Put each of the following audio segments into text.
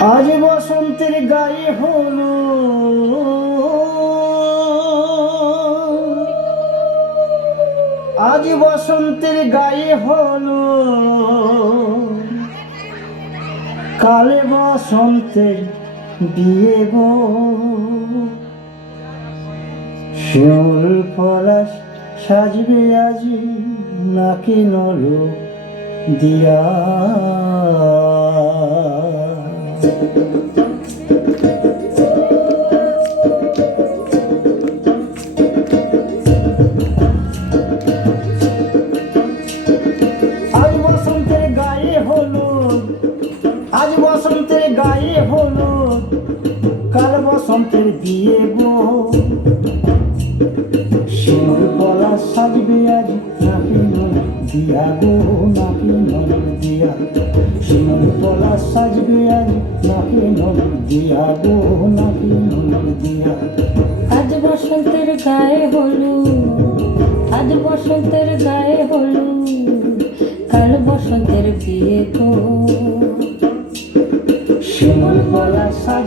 আজ বসন্তের গায়ে হলো। আজ বসন্তের গায়ে হলো। কালে বসন্তের বিয়ে গো। শিউল পলাশ সাজবে আজি নাকি নলো দিয়া। কাল বসন্তের বিয়ে গো। শিমুল পলা সাজবে আজ নাকি নল দিয়া গো নাকি নল দিয়া শিমুল পলা সাজবে আজ নাকি নল দিয়া গো নাকি নল দিয়া আজ বসন্তের গায়ে হলু আজ বসন্তের গায়ে হলু কাল বসন্তের বিয়ে গো।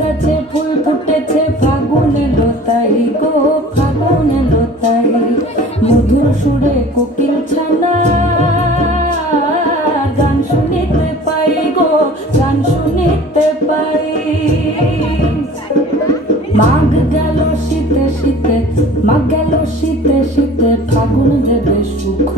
গাছে ফুল ফুটেছে, ফাগুনে লোতাই গো, ফাগুনে লোতাই মধুর সুরে কোকিল ছানা, গান শুনিতে পাই গো, গান শুনিতে পাই। মাঘ গেল শীতে শীতে, মাঘ গেল শীতে শীতে, ফাগুন দেবে সুখ।